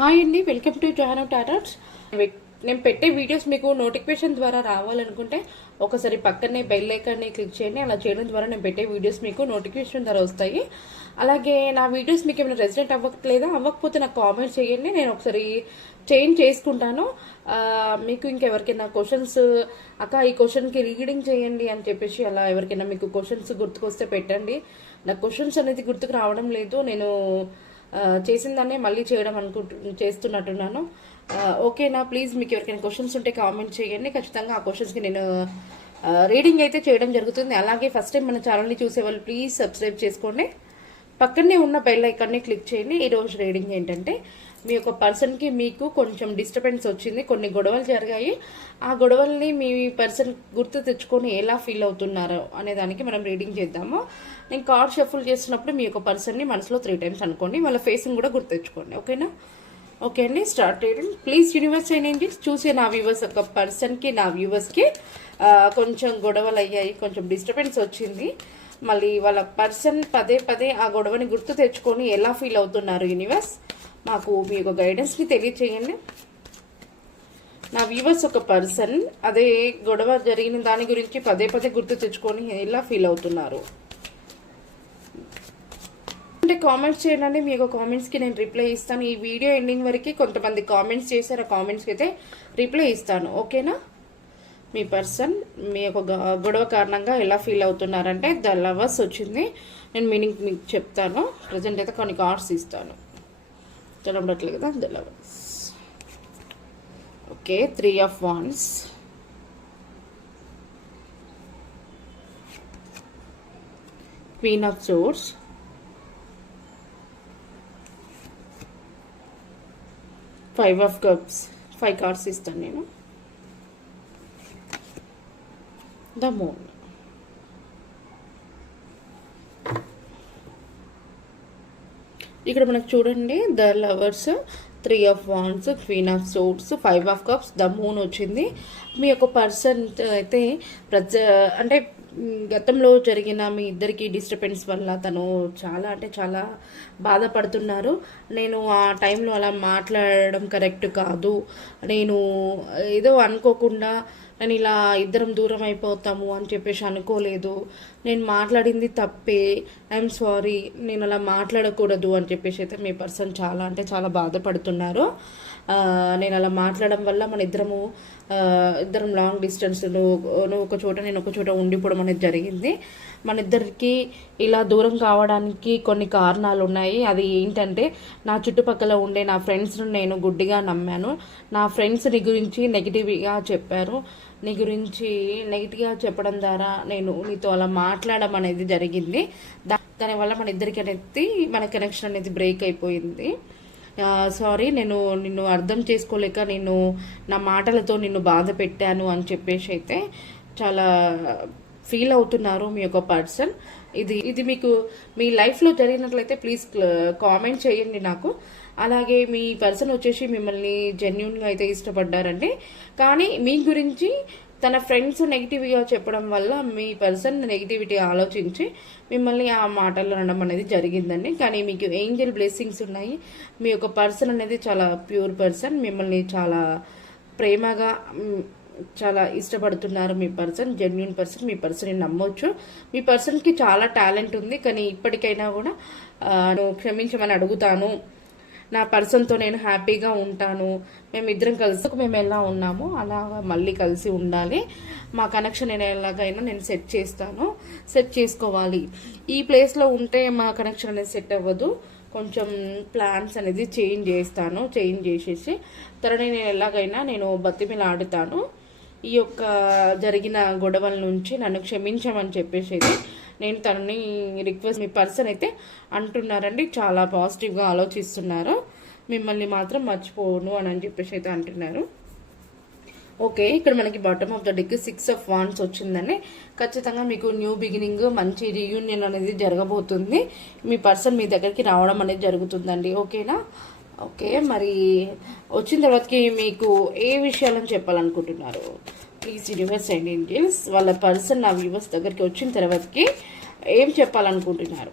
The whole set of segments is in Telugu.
హాయ్ అండి, వెల్కమ్ టు జానో టాటాట్స్. నేను పెట్టే వీడియోస్ మీకు నోటిఫికేషన్ ద్వారా రావాలనుకుంటే ఒకసారి పక్కనే బెల్ ఐకాన్ని క్లిక్ చేయండి. అలా చేయడం ద్వారా నేను పెట్టే వీడియోస్ మీకు నోటిఫికేషన్ ద్వారా వస్తాయి. అలాగే నా వీడియోస్ మీకు ఏమైనా రెసిడెంట్ అవ్వకపోతే నాకు కామెంట్ చేయండి, నేను ఒకసారి చేంజ్ చేసుకుంటాను. మీకు ఇంకెవరికైనా క్వశ్చన్స్ అక్క ఈ క్వశ్చన్కి రీడింగ్ చేయండి అని చెప్పేసి అలా ఎవరికైనా మీకు క్వశ్చన్స్ గుర్తుకొస్తే పెట్టండి. నాకు క్వశ్చన్స్ అనేది గుర్తుకు రావడం లేదు, నేను చేసిన దాన్నే మళ్ళీ చేయడం చేస్తున్నట్టున్నాను. ఓకేనా? ప్లీజ్ మీకు ఎవరికైనా క్వశ్చన్స్ ఉంటే కామెంట్ చేయండి, ఖచ్చితంగా ఆ క్వశ్చన్స్కి నేను రీడింగ్ అయితే చేయడం జరుగుతుంది. అలాగే ఫస్ట్ టైం మన ఛానల్ని చూసేవాళ్ళు ప్లీజ్ సబ్స్క్రైబ్ చేసుకోండి, పక్కనే ఉన్న బెల్ ఐకాన్ని క్లిక్ చేయండి. ఈరోజు రీడింగ్ ఏంటంటే, మీ యొక్క పర్సన్కి మీకు కొంచెం డిస్టర్బెన్స్ వచ్చింది, కొన్ని గొడవలు జరిగాయి. ఆ గొడవల్ని మీ పర్సన్ గుర్తు తెచ్చుకొని ఎలా ఫీల్ అవుతున్నారో అనే దానికి మనం రీడింగ్ చేద్దాము. నేను కార్డ్ షఫుల్ చేస్తున్నప్పుడు మీ యొక్క పర్సన్ని మనసులో 3 times అనుకోండి, వాళ్ళ ఫేస్ని కూడా గుర్తు తెచ్చుకోండి. ఓకేనా? ఓకే అండి, start reading. Please universe and angels, చూసే నా వ్యూవర్స్ ఒక పర్సన్కి నా వ్యూవర్స్కి కొంచెం గొడవలు అయ్యాయి, కొంచెం డిస్టర్బెన్స్ వచ్చింది. మళ్ళీ వాళ్ళ పర్సన్ పదే పదే ఆ గొడవని గుర్తు తెచ్చుకొని ఎలా ఫీల్ అవుతున్నారు యూనివర్స్ మాకు మీ యొక్క గైడెన్స్ని తెలియచేయండి. నా వ్యూవర్స్ ఒక పర్సన్ అదే గొడవ జరిగిన దాని గురించి పదే పదే గుర్తు తెచ్చుకొని ఎలా ఫీల్ అవుతున్నారు అంటే కామెంట్స్ చేయండి. మీ యొక్క కామెంట్స్కి నేను రిప్లై ఇస్తాను. ఈ వీడియో ఎండింగ్ వరకు కొంతమంది కామెంట్స్ చేశారు, ఆ కామెంట్స్కి అయితే రిప్లై ఇస్తాను. ఓకేనా? మీ పర్సన్ మీ యొక్క గొడవ కారణంగా ఎలా ఫీల్ అవుతున్నారంటే ద లవర్స్ వచ్చింది. నేను మీనింగ్ మీకు చెప్తాను, ప్రజెంట్ అయితే కొన్ని కార్డ్స్ ఇస్తాను. చదవట్లేదు కదా, the lovers. Okay, 3 of Wands, Queen of Swords, Five of Cups. 5 cards ఇస్తాను నేను. The moon. ఇక్కడ మనకు చూడండి, the lovers, 3 of Wands, Queen of Swords, 5 of Cups, the moon వచ్చింది. మీ యొక్క పర్సన్ అయితే అంటే గతంలో జరిగిన మీ ఇద్దరికి డిస్టర్బెన్స్ వల్ల తను చాలా అంటే చాలా బాధపడుతున్నారు. నేను ఆ టైంలో అలా మాట్లాడడం కరెక్ట్ కాదు, నేను ఏదో అనుకోకుండా నేను ఇలా ఇద్దరం దూరం అయిపోతాము అని చెప్పేసి అనుకోలేదు, నేను మాట్లాడింది తప్పే, ఐఎమ్ సారీ, నేను అలా మాట్లాడకూడదు అని చెప్పేసి అయితే మీ పర్సన్ చాలా అంటే చాలా బాధపడుతున్నారు. నేను అలా మాట్లాడడం వల్ల మన ఇద్దరం లాంగ్ డిస్టెన్స్, నువ్వు ఒక చోట నేను ఒక చోట ఉండిపోవడం అనేది జరిగింది. మన ఇద్దరికి ఇలా దూరం కావడానికి కొన్ని కారణాలు ఉన్నాయి. అది ఏంటంటే, నా చుట్టుపక్కల ఉండే నా ఫ్రెండ్స్ను నేను గుడ్డిగా నమ్మాను. నా ఫ్రెండ్స్ నీ గురించి నెగిటివ్గా చెప్పారు, నీ గురించి నెగిటివ్గా చెప్పడం ద్వారా నేను నీతో అలా మాట్లాడడం అనేది జరిగింది. దానివల్ల మన ఇద్దరికి అనేది మన కనెక్షన్ అనేది బ్రేక్ అయిపోయింది. సారీ, నేను నిన్ను అర్థం చేసుకోలేక నేను నా మాటలతో నిన్ను బాధ పెట్టాను అని చెప్పేసి అయితే చాలా ఫీల్ అవుతున్నారు మీ యొక్క పర్సన్. ఇది మీకు మీ లైఫ్లో జరిగినట్లయితే ప్లీజ్ కామెంట్ చేయండి నాకు. అలాగే మీ పర్సన్ వచ్చేసి మిమ్మల్ని జెన్యూన్గా అయితే ఇష్టపడ్డారండి, కానీ మీ గురించి తన ఫ్రెండ్స్ నెగిటివ్గా చెప్పడం వల్ల మీ పర్సన్ నెగిటివిటీ ఆలోచించి మిమ్మల్ని ఆ మాటల్లో అనడం అనేది జరిగిందండి. కానీ మీకు ఏంజెల్ బ్లెస్సింగ్స్ ఉన్నాయి. మీ యొక్క పర్సన్ అనేది చాలా ప్యూర్ పర్సన్, మిమ్మల్ని చాలా ప్రేమగా చాలా ఇష్టపడుతున్నారు. మీ పర్సన్ జెన్యూన్ పర్సన్, మీ పర్సన్ని నమ్మొచ్చు. మీ పర్సన్కి చాలా టాలెంట్ ఉంది, కానీ ఇప్పటికైనా కూడా క్షమించమని అడుగుతాను. నా పర్సన్తో నేను హ్యాపీగా ఉంటాను, మేమిద్దరం కలిసి మేము ఎలా ఉన్నామో అలా మళ్ళీ కలిసి ఉండాలి. మా కనెక్షన్ నేను ఎలాగైనా నేను సెట్ చేసుకోవాలి. ఈ ప్లేస్లో ఉంటే మా కనెక్షన్ అనేది సెట్ అవ్వదు, కొంచెం ప్లాన్స్ అనేది చేంజ్ చేసేసి తనని నేను ఎలాగైనా నేను బతిమిలాడుతాను. ఈ యొక్క జరిగిన గొడవల నుంచి నన్ను క్షమించమని చెప్పేసి అయితే నేను తనని రిక్వెస్ట్ మీ పర్సన్ అయితే అంటున్నారండి. చాలా పాజిటివ్గా ఆలోచిస్తున్నారు, మిమ్మల్ని మాత్రం మర్చిపోను అని చెప్పేసి అయితే అంటున్నారు. ఓకే, ఇక్కడ మనకి bottom of the deck 6 of Wands వచ్చిందండి. ఖచ్చితంగా మీకు న్యూ బిగినింగ్, మంచి రీయూనియన్ అనేది జరగబోతుంది. మీ పర్సన్ మీ దగ్గరికి రావడం అనేది జరుగుతుందండి. ఓకేనా? ఓకే, మరి వచ్చిన తర్వాతకి మీకు ఏ విషయాలను చెప్పాలనుకుంటున్నారు? ప్లీజ్ యూనివర్స్ అండ్ ఏంజెల్స్, వాళ్ళ పర్సన్ నా వ్యూవర్స్ దగ్గరికి వచ్చిన తర్వాతకి ఏం చెప్పాలనుకుంటున్నారు?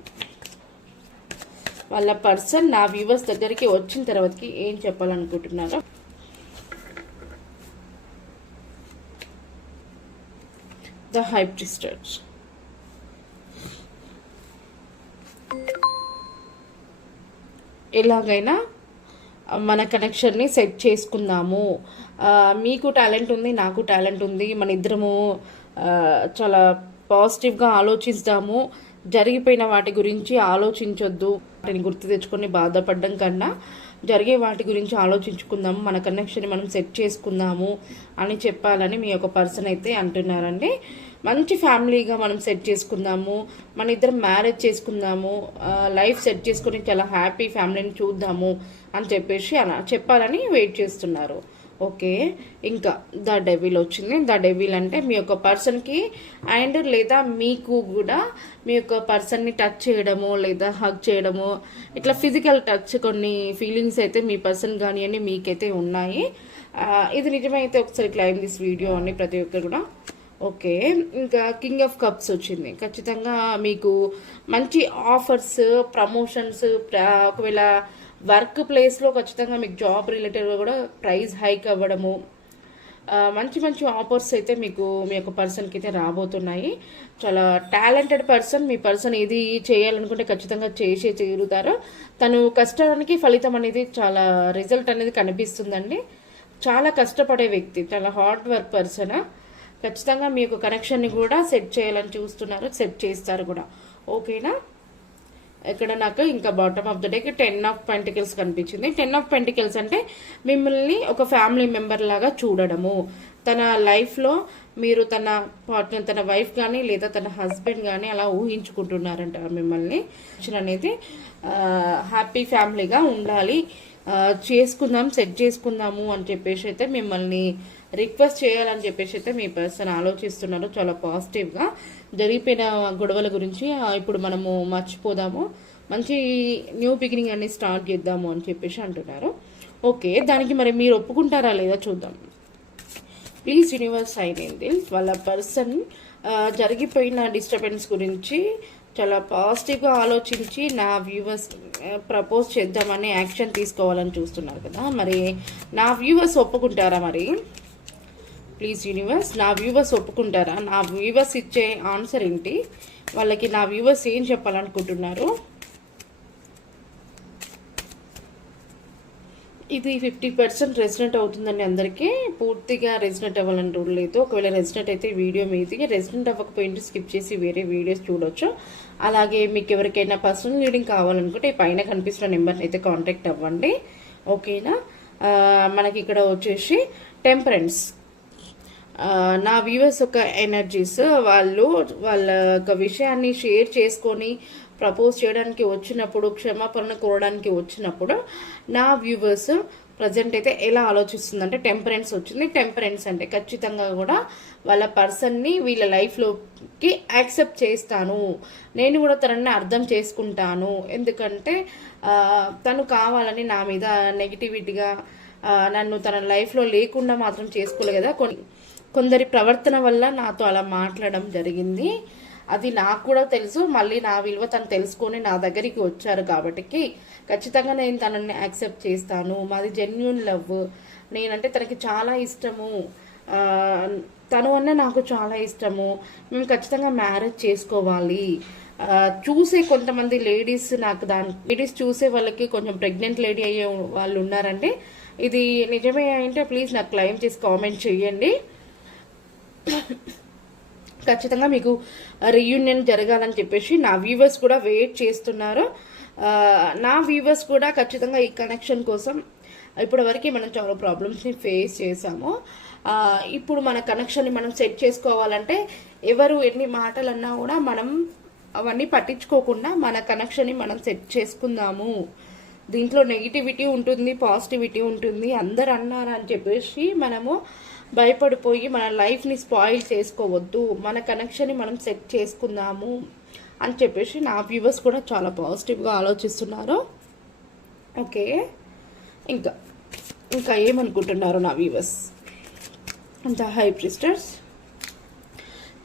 వాళ్ళ పర్సన్ నా వ్యూవర్స్ దగ్గరికి వచ్చిన తర్వాతకి ఏం చెప్పాలనుకుంటున్నారో. The high priestess. ఎలాగైనా మన కనెక్షన్ని సెట్ చేసుకుందాము, మీకు టాలెంట్ ఉంది, నాకు టాలెంట్ ఉంది, మన ఇద్దరము చాలా పాజిటివ్గా ఆలోచిస్తాము, జరిగిపోయిన వాటి గురించి ఆలోచించొద్దు, వాటిని గుర్తు తెచ్చుకొని బాధపడడం కన్నా జరిగే వాటి గురించి ఆలోచించుకుందాము, మన కనెక్షన్ని మనం సెట్ చేసుకుందాము అని చెప్పాలని మీ యొక్క పర్సన్ అయితే అంటున్నారండి. మంచి ఫ్యామిలీగా మనం సెట్ చేసుకుందాము, మన ఇద్దరం మ్యారేజ్ చేసుకుందాము, లైఫ్ సెట్ చేసుకుని చాలా హ్యాపీ ఫ్యామిలీని చూద్దాము అని చెప్పేసి అలా చెప్పాలని వెయిట్ చేస్తున్నారు. ఓకే, ఇంకా ద డెవిల్ వచ్చింది. ద డెవిల్ అంటే మీ యొక్క పర్సన్కి అండ్ లేదా మీకు కూడా మీ యొక్క పర్సన్ని టచ్ చేయడము లేదా హగ్ చేయడము, ఇట్లా ఫిజికల్ టచ్ కొన్ని ఫీలింగ్స్ అయితే మీ పర్సన్ కానివ్వండి మీకైతే ఉన్నాయి. ఇది నిజమైతే ఒకసారి క్లైమ్ దిస్ వీడియో అని ప్రతి ఒక్కరు కూడా. ఓకే, ఇంకా కింగ్ ఆఫ్ కప్స్ వచ్చింది. ఖచ్చితంగా మీకు మంచి ఆఫర్స్, ప్రమోషన్స్, ఒకవేళ వర్క్ ప్లేస్లో ఖచ్చితంగా మీకు జాబ్ రిలేటెడ్గా కూడా ప్రైస్ హైక్ అవ్వడము, మంచి మంచి ఆఫర్స్ అయితే మీకు మీ యొక్క పర్సన్కి అయితే రాబోతున్నాయి. చాలా టాలెంటెడ్ పర్సన్. మీ పర్సన్ ఏది చేయాలనుకుంటే ఖచ్చితంగా చేసే తీరుతారు. తను కష్టానికి ఫలితం అనేది చాలా రిజల్ట్ అనేది కనిపిస్తుందండి. చాలా కష్టపడే వ్యక్తి, చాలా హార్డ్ వర్క్ పర్సన్. ఖచ్చితంగా మీ యొక్క కనెక్షన్ని కూడా సెట్ చేయాలని చూస్తున్నారు, సెట్ చేస్తారు కూడా. ఓకేనా, ఇక్కడ నాకు ఇంకా బాటమ్ ఆఫ్ ద డేకి 10 ఆఫ్ పెంటికల్స్ కనిపించింది. 10 ఆఫ్ పెంటికల్స్ అంటే మిమ్మల్ని ఒక ఫ్యామిలీ మెంబర్ లాగా చూడడము. తన లైఫ్లో మీరు తన పార్ట్నర్, తన వైఫ్ కానీ లేదా తన హస్బెండ్ కానీ అలా ఊహించుకుంటున్నారంట మిమ్మల్ని అనేది. హ్యాపీ ఫ్యామిలీగా ఉండాలి, చేసుకుందాం, సెట్ చేసుకుందాము అని చెప్పేసి అయితే మిమ్మల్ని రిక్వెస్ట్ చేయాలని చెప్పేసి అయితే మీ పర్సన్ ఆలోచిస్తున్నారు. చాలా పాజిటివ్గా జరిగిపోయిన గొడవల గురించి ఇప్పుడు మనము మర్చిపోదాము, మంచి న్యూ బిగినింగ్ అన్ని స్టార్ట్ చేద్దాము అని చెప్పేసి అంటున్నారు. ఓకే, దానికి మరి మీరు ఒప్పుకుంటారా లేదా చూద్దాం. ప్లీజ్ యూనివర్స్ సైన్ అయింది. వాళ్ళ పర్సన్ జరిగిపోయిన డిస్టర్బెన్స్ గురించి చాలా పాజిటివ్గా ఆలోచించి నా వ్యూవర్స్ ప్రపోజ్ చేద్దామని యాక్షన్ తీసుకోవాలని చూస్తున్నారు కదా. మరి నా వ్యూవర్స్ ఒప్పుకుంటారా? మరి ప్లీజ్ యూనివర్స్, నా వ్యూవర్స్ ఒప్పుకుంటారా? నా వ్యూవర్స్ ఇచ్చే ఆన్సర్ ఏంటి? వాళ్ళకి నా వ్యూవర్స్ ఏం చెప్పాలనుకుంటున్నారు? ఇది 50% రెసినెట్ అవుతుందండి అందరికీ. పూర్తిగా రెసినెట్ అవ్వాలని రూల్ లేదు. ఒకవేళ రెసినెట్ అయితే వీడియో మీది, రెసినెట్ అవ్వకపోయింటే స్కిప్ చేసి వేరే వీడియోస్ చూడొచ్చు. అలాగే మీకు ఎవరికైనా పర్సనల్ రీడింగ్ కావాలనుకుంటే పైన కనిపిస్తున్న నెంబర్ని అయితే కాంటాక్ట్ అవ్వండి. ఓకేనా, మనకి ఇక్కడ వచ్చేసి టెంపరెన్స్. నా వ్యూవర్స్ యొక్క ఎనర్జీస్, వాళ్ళు వాళ్ళ యొక్క విషయాన్ని షేర్ చేసుకొని ప్రపోజ్ చేయడానికి వచ్చినప్పుడు, క్షమాపణ కోరడానికి వచ్చినప్పుడు నా వ్యూవర్స్ ప్రజెంట్ అయితే ఎలా ఆలోచిస్తుందంటే టెంపరెన్స్ వచ్చింది. టెంపరెన్స్ అంటే ఖచ్చితంగా కూడా వాళ్ళ పర్సన్ని వీళ్ళ లైఫ్లోకి యాక్సెప్ట్ చేస్తాను, నేను కూడా తనని అర్థం చేసుకుంటాను. ఎందుకంటే తను కావాలని నా మీద నెగిటివిటీగా నన్ను తన లైఫ్లో లేకుండా మాత్రం చేసుకోలేదు కదా. కొందరి ప్రవర్తన వల్ల నాతో అలా మాట్లాడడం జరిగింది. అది నాకు కూడా తెలుసు. మళ్ళీ నా విలువ తను తెలుసుకొని నా దగ్గరికి వచ్చారు కాబట్టి ఖచ్చితంగా నేను తనని యాక్సెప్ట్ చేస్తాను. మాది జెన్యూన్ లవ్. నేనంటే తనకి చాలా ఇష్టము, తను అన్న నాకు చాలా ఇష్టము. మేము ఖచ్చితంగా మ్యారేజ్ చేసుకోవాలి. చూసే కొంతమంది లేడీస్, నాకు లేడీస్ చూసే వాళ్ళకి కొంచెం ప్రెగ్నెంట్ లేడీ అయ్యే వాళ్ళు ఉన్నారంటే ఇది నిజమే అంటే ప్లీజ్ నాకు క్లైమ్ చేసి కామెంట్ చేయండి. ఖచ్చితంగా మీకు రీయూనియన్ జరగాలని చెప్పేసి నా వ్యూవర్స్ కూడా వెయిట్ చేస్తున్నారు. నా వ్యూవర్స్ కూడా ఖచ్చితంగా ఈ కనెక్షన్ కోసం ఇప్పటివరకు మనం చాలా ప్రాబ్లమ్స్ని ఫేస్ చేసాము. ఇప్పుడు మన కనెక్షన్ని మనం సెట్ చేసుకోవాలంటే ఎవరు ఎన్ని మాటలు అన్నా కూడా మనం అవన్నీ పట్టించుకోకుండా మన కనెక్షన్ని మనం సెట్ చేసుకుందాము. దీంట్లో నెగిటివిటీ ఉంటుంది, పాజిటివిటీ ఉంటుంది. అందరు అన్నారని చెప్పేసి మనము భయపడిపోయి మన లైఫ్ని స్పాయిల్ చేసుకోవద్దు. మన కనెక్షన్ని మనం సెట్ చేసుకుందాము అని చెప్పేసి నా వ్యూవర్స్ కూడా చాలా పాజిటివ్గా ఆలోచిస్తున్నారు. ఓకే, ఇంకా ఏమనుకుంటున్నారు నా వ్యూవర్స్? అంత హై ప్రిస్టర్స్.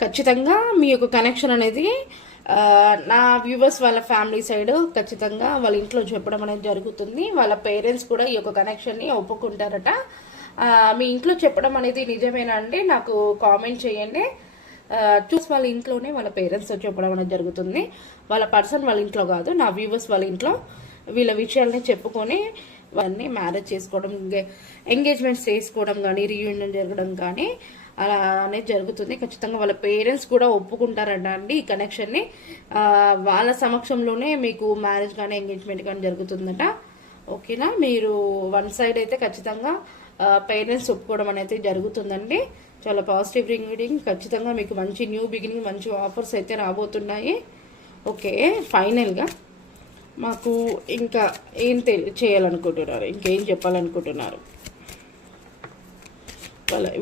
ఖచ్చితంగా మీ యొక్క కనెక్షన్ అనేది నా వ్యూవర్స్ వాళ్ళ ఫ్యామిలీ సైడ్ ఖచ్చితంగా వాళ్ళ ఇంట్లో చెప్పడం అనేది జరుగుతుంది. వాళ్ళ పేరెంట్స్ కూడా ఈ యొక్క కనెక్షన్ని ఒప్పుకుంటారట. మీ ఇంట్లో చెప్పడం అనేది నిజమేనా అండి? నాకు కామెంట్ చేయండి. చూసి వాళ్ళ ఇంట్లోనే వాళ్ళ పేరెంట్స్తో చెప్పడం అనేది జరుగుతుంది. వాళ్ళ పర్సన్ వాళ్ళ ఇంట్లో కాదు, నా వ్యూవర్స్ వాళ్ళ ఇంట్లో వీళ్ళ విషయాలని చెప్పుకొని వాళ్ళని మ్యారేజ్ చేసుకోవడం, ఎంగేజ్మెంట్స్ చేసుకోవడం కానీ, రీయూనియన్ జరగడం కానీ అలా అనేది జరుగుతుంది. ఖచ్చితంగా వాళ్ళ పేరెంట్స్ కూడా ఒప్పుకుంటారంట అండి ఈ కనెక్షన్ని. వాళ్ళ సమక్షంలోనే మీకు మ్యారేజ్ కానీ ఎంగేజ్మెంట్ కానీ జరుగుతుందట. ఓకేనా? మీరు వన్ సైడ్ అయితే ఖచ్చితంగా పేరెంట్స్ ఒప్పుకోవడం అనేది జరుగుతుందండి. చాలా పాజిటివ్ రీడింగ్. ఖచ్చితంగా మీకు మంచి న్యూ బిగినింగ్, మంచి ఆఫర్స్ అయితే రాబోతున్నాయి. ఓకే, ఫైనల్గా మాకు ఇంకా ఏం చేయాలనుకుంటున్నారు, ఇంకేం చెప్పాలనుకుంటున్నారు?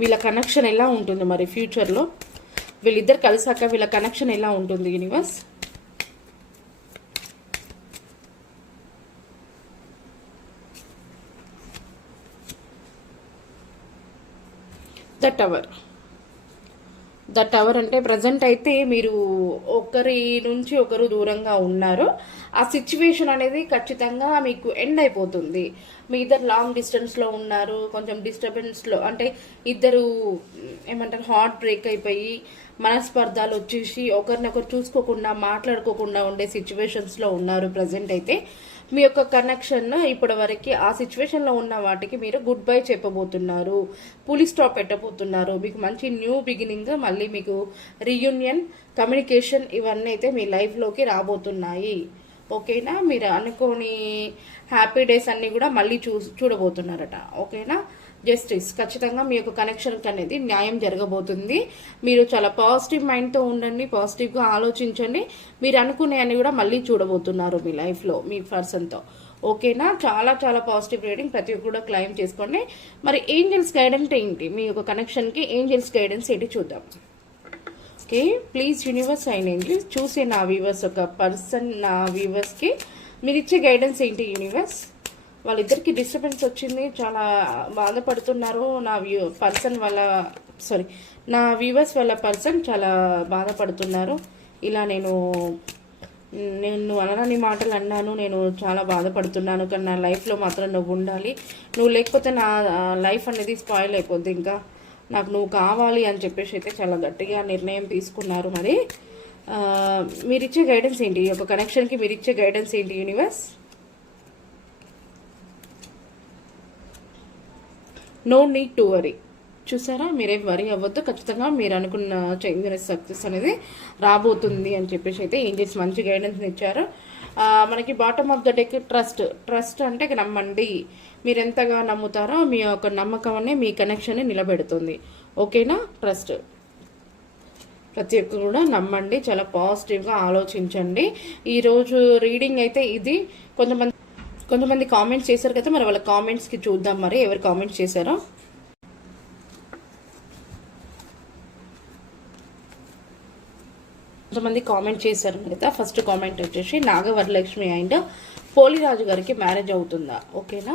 వీళ్ళ కనెక్షన్ ఎలా ఉంటుంది మరి ఫ్యూచర్లో? వీళ్ళిద్దరు కలిసాక వీళ్ళ కనెక్షన్ ఎలా ఉంటుంది యూనివర్స్? ద టవర్ అంటే ప్రజెంట్ అయితే మీరు ఒకరి నుంచి ఒకరు దూరంగా ఉన్నారు. ఆ సిచ్యువేషన్ అనేది ఖచ్చితంగా మీకు ఎండ్ అయిపోతుంది. మీ ఇద్దరు లాంగ్ డిస్టెన్స్లో ఉన్నారు, కొంచెం డిస్టర్బెన్స్లో, అంటే ఇద్దరు ఏమంటారు హార్ట్ బ్రేక్ అయిపోయి మనస్పర్ధాలు వచ్చేసి ఒకరినొకరు చూసుకోకుండా మాట్లాడుకోకుండా ఉండే సిచ్యువేషన్స్లో ఉన్నారు ప్రజెంట్ అయితే. మీ యొక్క కనెక్షన్ ఇప్పటి వరకు ఆ సిచ్యువేషన్లో ఉన్న వాటికి మీరు గుడ్ బై చెప్పబోతున్నారు, పులి స్టాప్ పెట్టబోతున్నారు. మీకు మంచి న్యూ బిగినింగ్, మళ్ళీ మీకు రీయూనియన్, కమ్యూనికేషన్ ఇవన్నీ అయితే మీ లైఫ్లోకి రాబోతున్నాయి. ఓకేనా? మీరు అనుకోని హ్యాపీ డేస్ అన్నీ కూడా మళ్ళీ చూడబోతున్నారట. ఓకేనా? జస్టిస్, ఖచ్చితంగా మీ యొక్క కనెక్షన్కి అనేది న్యాయం జరగబోతుంది. మీరు చాలా పాజిటివ్ మైండ్తో ఉండండి, పాజిటివ్గా ఆలోచించండి. మీరు అనుకునే అన్ని కూడా మళ్ళీ చూడబోతున్నారు మీ లైఫ్లో మీ పర్సన్తో. ఓకేనా? చాలా చాలా పాజిటివ్ రీడింగ్, ప్రతి ఒక్కరు కూడా క్లైమ్ చేసుకోండి. మరి ఏంజల్స్ గైడెన్స్ ఏంటి? మీ యొక్క కనెక్షన్కి ఏంజల్స్ గైడెన్స్ ఏంటి చూద్దాం. Okay, please universe and angels చూసే నా వ్యూవర్స్, ఒక పర్సన్ నా వ్యూవర్స్కి మీరు ఇచ్చే గైడెన్స్ ఏంటి యూనివర్స్? వాళ్ళిద్దరికి డిస్టర్బెన్స్ వచ్చింది, చాలా బాధపడుతున్నారు. నా వ్యూవర్స్ వాళ్ళ పర్సన్ చాలా బాధపడుతున్నారు. ఇలా నేను అనని మాటలు అన్నాను, నేను చాలా బాధపడుతున్నాను, కానీ నా లైఫ్లో మాత్రం నువ్వు ఉండాలి, నువ్వు లేకపోతే నా లైఫ్ అనేది స్పాయిల్ అయిపోద్ది, ఇంకా నాకు నువ్వు కావాలి అని చెప్పేసి అయితే చాలా గట్టిగా నిర్ణయం తీసుకున్నారు. మరి మీరిచ్చే గైడెన్స్ ఏంటి? ఒక కనెక్షన్కి మీరిచ్చే గైడెన్స్ ఏంటి universe? No need to worry. చూసారా, మీరేం వరీ అవ్వద్దు. ఖచ్చితంగా మీరు అనుకున్న చేంజ్ సక్సెస్ అనేది రాబోతుంది అని చెప్పేసి అయితే ఏంజల్స్ మంచి గైడెన్స్ ఇచ్చారు. మనకి bottom of the deck trust అంటే నమ్మండి. మీరు ఎంతగా నమ్ముతారో మీ యొక్క నమ్మకం మీ కనెక్షన్ని నిలబెడుతుంది. ఓకేనా? ట్రస్ట్, ప్రతి ఒక్కరు కూడా నమ్మండి, చాలా పాజిటివ్గా ఆలోచించండి. ఈరోజు రీడింగ్ అయితే ఇది. కొంతమంది కామెంట్స్ చేశారు కదా, మరి వాళ్ళ కామెంట్స్కి చూద్దాం మరి ఎవరు కామెంట్స్ చేశారో. కొంతమంది కామెంట్ చేశారు కదా. ఫస్ట్ కామెంట్ వచ్చేసి నాగవరలక్ష్మి అండ్ పోలిరాజు గారికి మ్యారేజ్ అవుతుందా? ఓకేనా?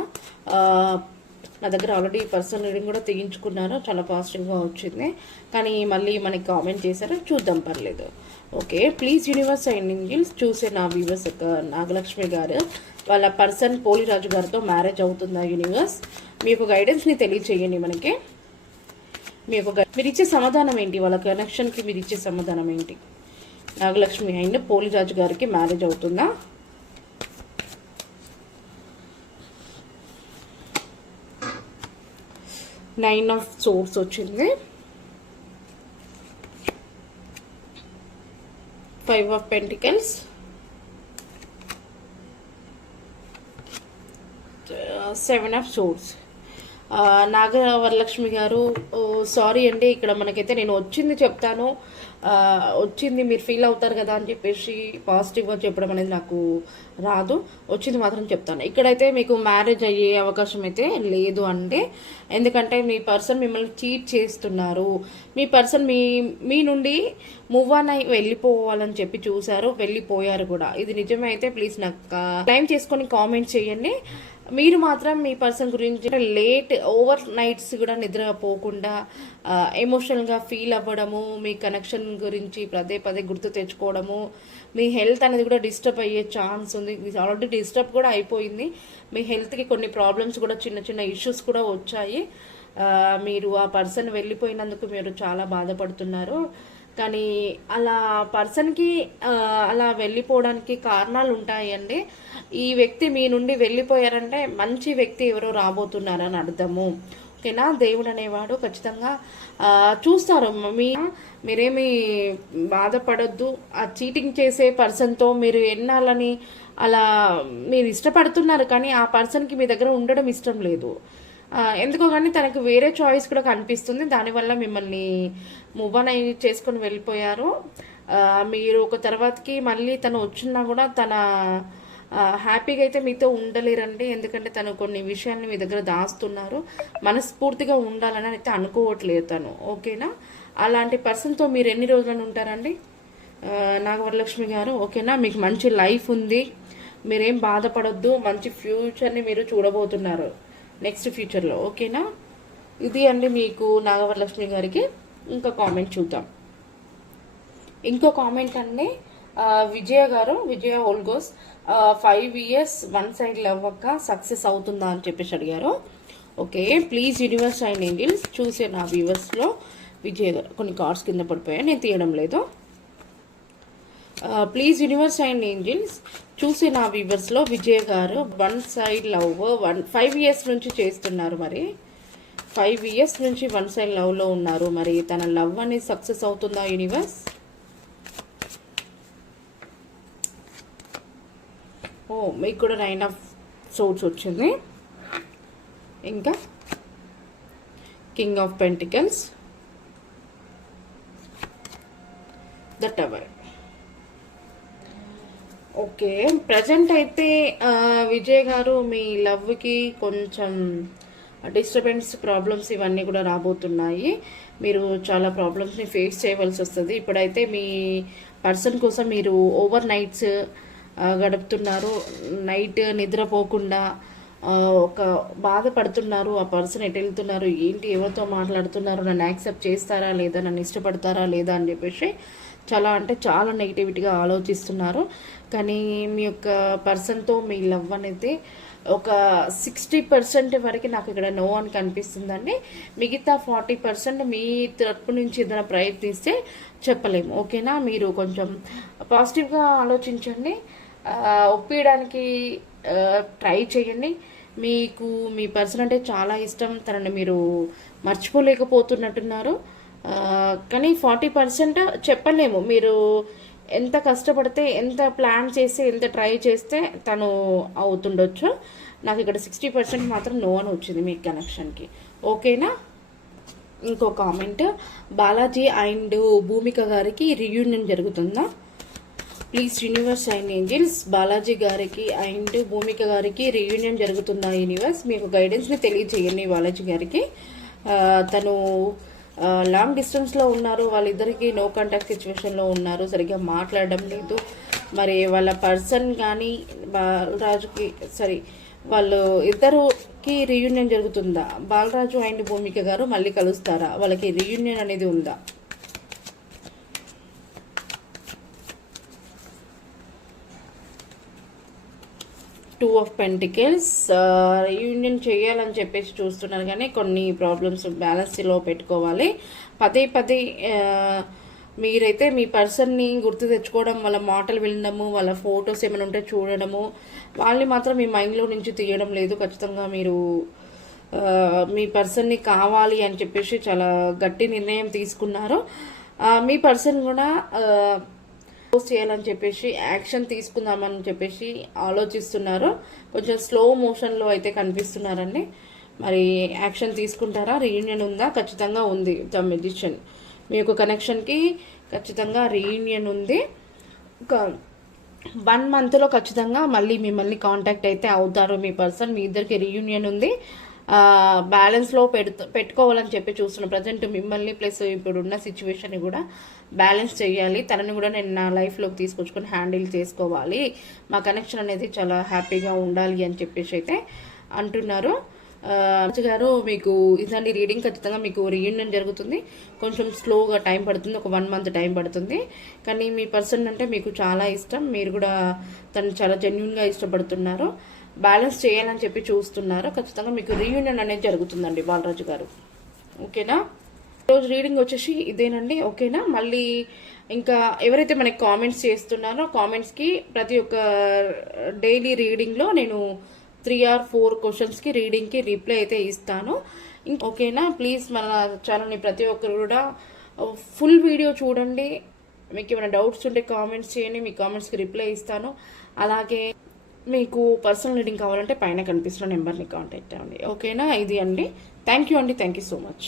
నా దగ్గర ఆల్రెడీ పర్సనల్ రీడింగ్ కూడా తీయించుకున్నారు, చాలా పాజిటివ్గా వచ్చింది. కానీ మళ్ళీ మనకి కామెంట్ చేశారు, చూద్దాం, పర్లేదు. Okay, please universe and angels చూసే నా వ్యూవర్స్ ఒక నాగలక్ష్మి గారు వాళ్ళ పర్సన్ పోలిరాజు గారితో మ్యారేజ్ అవుతుందా యూనివర్స్? మీ యొక్క గైడెన్స్ని తెలియచేయండి మనకి. మీరు ఇచ్చే సమాధానం ఏంటి? వాళ్ళ కనెక్షన్కి మీరు ఇచ్చే సమాధానం ఏంటి? నాగలక్ష్మి అండ్ పోలిరాజు గారికి మ్యారేజ్ అవుతుందా? నైన్ ఆఫ్ సోర్స్ వచ్చింది, 5 of pentacles, 7 of swords. Nagavaralakshmi గారు, సారీ అండి, ఇక్కడ మనకైతే నేను వచ్చింది చెప్తాను, వచ్చింది మీరు ఫీల్ అవుతారు కదా అని చెప్పేసి పాజిటివ్గా చెప్పడం అనేది నాకు రాదు, వచ్చింది మాత్రం చెప్తాను. ఇక్కడైతే మీకు మ్యారేజ్ అయ్యే అవకాశం అయితే లేదు అంటే, ఎందుకంటే మీ పర్సన్ మిమ్మల్ని చీట్ చేస్తున్నారు. మీ పర్సన్ మీ నుండి మూవ్ ఆన్ అయి వెళ్ళిపోవాలని చెప్పి చూశారు, వెళ్ళిపోయారు కూడా. ఇది నిజమే అయితే ప్లీజ్ నాకు క్లైమ్ చేసుకొని కామెంట్ చేయండి. మీరు మాత్రం మీ పర్సన్ గురించి లేట్ ఓవర్ నైట్స్ కూడా నిద్రపోకుండా ఎమోషనల్గా ఫీల్ అవ్వడము, మీ కనెక్షన్ గురించి పదే పదే గుర్తు తెచ్చుకోవడము, మీ హెల్త్ అనేది కూడా డిస్టర్బ్ అయ్యే ఛాన్స్ ఉంది. ఆల్రెడీ డిస్టర్బ్ కూడా అయిపోయింది. మీ హెల్త్కి కొన్ని ప్రాబ్లమ్స్ కూడా, చిన్న చిన్న ఇష్యూస్ కూడా వచ్చాయి. మీరు ఆ పర్సన్ వెళ్ళిపోయినందుకు మీరు చాలా బాధపడుతున్నారు. కానీ అలా పర్సన్కి అలా వెళ్ళిపోవడానికి కారణాలు ఉంటాయండి. ఈ వ్యక్తి మీ నుండి వెళ్ళిపోయారంటే మంచి వ్యక్తి ఎవరో రాబోతున్నారని అర్థము. ఓకేనా? దేవుడు అనేవాడు ఖచ్చితంగా చూస్తారు. మీరేమి బాధపడొద్దు. ఆ చీటింగ్ చేసే పర్సన్తో మీరు ఎన్నాలని అలా మీరు ఇష్టపడుతున్నారు, కానీ ఆ పర్సన్కి మీ దగ్గర ఉండడం ఇష్టం లేదు. ఎందుకో కానీ తనకు వేరే చాయిస్ కూడా కనిపిస్తుంది. దానివల్ల మిమ్మల్ని మూవ్ ఆన్ అయ్యి చేసుకొని వెళ్ళిపోయారు. మీరు ఒక తర్వాతకి మళ్ళీ తను వచ్చినా కూడా తన హ్యాపీగా అయితే మీతో ఉండలేరండి. ఎందుకంటే తను కొన్ని విషయాన్ని మీ దగ్గర దాస్తున్నారు. మనస్ఫూర్తిగా ఉండాలని అయితే అనుకోవట్లేదు తను. ఓకేనా? అలాంటి పర్సన్తో మీరు ఎన్ని రోజులను ఉంటారండి నాగవరలక్ష్మి గారు? ఓకేనా? మీకు మంచి లైఫ్ ఉంది. మీరేం బాధపడొద్దు. మంచి ఫ్యూచర్ని మీరు చూడబోతున్నారు నెక్స్ట్ ఫ్యూచర్లో. ఓకేనా? ఇది అండి మీకు నాగవరలక్ష్మి గారికి. ఇంకో కామెంట్ చూద్దాం. ఇంకో కామెంట్ అండి విజయ గారు, విజయ ఓల్గోస్, 5 years వన్ సైడ్ లవ్ అక్క సక్సెస్ అవుతుందా అని చెప్పేసి అడిగారు. Okay, please universe and Angeles చూసే నా వ్యూవర్స్లో విజయ గారు కొన్ని కార్డ్స్ కింద పడిపోయాయి, నేను తీయడం లేదు. ప్లీజ్ యూనివర్స్ అండ్ ఏంజిల్స్ చూసే నా వ్యూవర్స్లో విజయ్ గారు వన్ సైడ్ లవ్ 5 years నుంచి చేస్తున్నారు. మరి 5 years నుంచి వన్ సైడ్ లవ్లో ఉన్నారు. మరి తన లవ్ అనేది సక్సెస్ అవుతుందా యూనివర్స్? ఓ, మీకు కూడా 9 of Swords వచ్చింది. ఇంకా king of pentacles, the tower. Okay, present అయితే విజయ్ గారు మీ లవ్కి కొంచెం డిస్టర్బెన్స్, ప్రాబ్లమ్స్ ఇవన్నీ కూడా రాబోతున్నాయి. మీరు చాలా ప్రాబ్లమ్స్ని ఫేస్ చేయవలసి వస్తుంది. ఇప్పుడైతే మీ పర్సన్ కోసం మీరు ఓవర్ నైట్స్ గడుపుతున్నారు. నైట్ నిద్రపోకుండా ఒక బాధపడుతున్నారు. ఆ పర్సన్ ఎటు వెళ్తున్నారు, ఏంటి, ఎవరితో మాట్లాడుతున్నారు, నన్ను యాక్సెప్ట్ చేస్తారా లేదా, నన్ను ఇష్టపడతారా లేదా అని చెప్పేసి చాలా అంటే చాలా నెగిటివిటీగా ఆలోచిస్తున్నారు. కానీ మీ యొక్క పర్సన్తో మీ లవ్ అనేది ఒక 60% వరకు నాకు ఇక్కడ నో అని కనిపిస్తుందండి. మిగతా 40% మీ తరపు నుంచి ఏదైనా ప్రయత్నిస్తే చెప్పలేము. ఓకేనా? మీరు కొంచెం పాజిటివ్గా ఆలోచించండి, ఒప్పించడానికి ట్రై చేయండి. మీకు మీ పర్సన్ అంటే చాలా ఇష్టం, తనని మీరు మర్చిపోలేకపోతున్నట్టున్నారు. కానీ 40% చెప్పలేము. మీరు ఎంత కష్టపడితే, ఎంత ప్లాన్ చేసి, ఎంత ట్రై చేస్తే తను అవుతుండొచ్చు. నాకు ఇక్కడ 60% మాత్రం నో అని వచ్చింది మీ కనెక్షన్కి. ఓకేనా? ఇంకో కామెంట్, బాలాజీ అండ్ భూమిక గారికి రీయూనియన్ జరుగుతుందా? Please universe and Angeles Balaji గారికి అండ్ భూమిక గారికి రీయూనియన్ జరుగుతుందా యూనివర్స్? మీకు గైడెన్స్ని తెలియజేయండి బాలాజీ గారికి. తను లాంగ్ డిస్టెన్స్లో ఉన్నారు. వాళ్ళిద్దరికి నో కాంటాక్ట్ సిచ్యువేషన్లో ఉన్నారు, సరిగ్గా మాట్లాడడం లేదు. మరి వాళ్ళ పర్సన్ కానీ బాలరాజుకి వాళ్ళు ఇద్దరుకి రీయూనియన్ జరుగుతుందా? బాలరాజు అండ్ భూమిక గారు మళ్ళీ కలుస్తారా? వాళ్ళకి రీయూనియన్ అనేది ఉందా? టూ ఆఫ్ పెంటికల్స్, రీయూనియన్ చేయాలని చెప్పేసి చూస్తున్నారు, కానీ కొన్ని ప్రాబ్లమ్స్ బ్యాలెన్స్లో పెట్టుకోవాలి. పదే పదే మీరైతే మీ పర్సన్ని గుర్తు తెచ్చుకోవడం, వాళ్ళ మాటలు వినడము, వాళ్ళ ఫొటోస్ ఏమైనా ఉంటే చూడడము, వాళ్ళని మాత్రం మీ మైండ్లో నుంచి తీయడం లేదు. ఖచ్చితంగా మీరు మీ పర్సన్ని కావాలి అని చెప్పేసి చాలా గట్టి నిర్ణయం తీసుకున్నారు. మీ పర్సన్ కూడా చేయాలని చెప్పేసి, యాక్షన్ తీసుకుందామని చెప్పేసి ఆలోచిస్తున్నారు. కొంచెం స్లో మోషన్లో అయితే కనిపిస్తున్నారండి. మరి యాక్షన్ తీసుకుంటారా? రీయూనియన్ ఉందా? ఖచ్చితంగా ఉంది. ద మెజిషియన్ మీ యొక్క కనెక్షన్కి ఖచ్చితంగా రీయూనియన్ ఉంది. ఒక 1 monthలో ఖచ్చితంగా మళ్ళీ మిమ్మల్ని కాంటాక్ట్ అయితే అవుతారు మీ పర్సన్. మీ ఇద్దరికి రీయూనియన్ ఉంది. బ్యాలెన్స్లో పెట్టుకోవాలని చెప్పి చూస్తున్నాను. ప్రజెంట్ మిమ్మల్ని ప్లస్ ఇప్పుడున్న సిచ్యువేషన్ని కూడా బ్యాలెన్స్ చేయాలి. తనని కూడా నేను నా లైఫ్లోకి తీసుకొచ్చుకొని హ్యాండిల్ చేసుకోవాలి. మా కనెక్షన్ అనేది చాలా హ్యాపీగా ఉండాలి అని చెప్పేసి అయితే అంటున్నారు. గారు మీకు ఇదండి రీడింగ్. ఖచ్చితంగా మీకు రీయూనియన్ జరుగుతుంది. కొంచెం స్లోగా టైం పడుతుంది, ఒక 1 మంత్ టైం పడుతుంది. కానీ మీ పర్సన్ అంటే మీకు చాలా ఇష్టం, మీరు కూడా తను చాలా జెన్యున్గా ఇష్టపడుతున్నారు, బ్యాలెన్స్ చేయాలని చెప్పి చూస్తున్నారు. ఖచ్చితంగా మీకు రీయూనియన్ అనేది జరుగుతుందండి బాలరాజు గారు. ఓకేనా? రోజు రీడింగ్ వచ్చేసి ఇదేనండి. ఓకేనా? మళ్ళీ ఇంకా ఎవరైతే మనకి కామెంట్స్ చేస్తున్నారో కామెంట్స్కి ప్రతి ఒక్క డైలీ రీడింగ్లో నేను 3 or 4 క్వశ్చన్స్కి రీడింగ్కి రిప్లై అయితే ఇస్తాను. ఓకేనా? ప్లీజ్ మన ఛానల్ని ప్రతి ఒక్కరు కూడా ఫుల్ వీడియో చూడండి. మీకు ఏమైనా డౌట్స్ ఉంటే కామెంట్స్ చేయండి, మీ కామెంట్స్కి రిప్లై ఇస్తాను. అలాగే మీకు పర్సనల్ రీడింగ్ కావాలంటే పైన కనిపిస్తున్న నెంబర్ని కాంటాక్ట్ అవ్వండి. ఓకేనా? ఇది అండి. థ్యాంక్ యూ అండి. Thank you so much.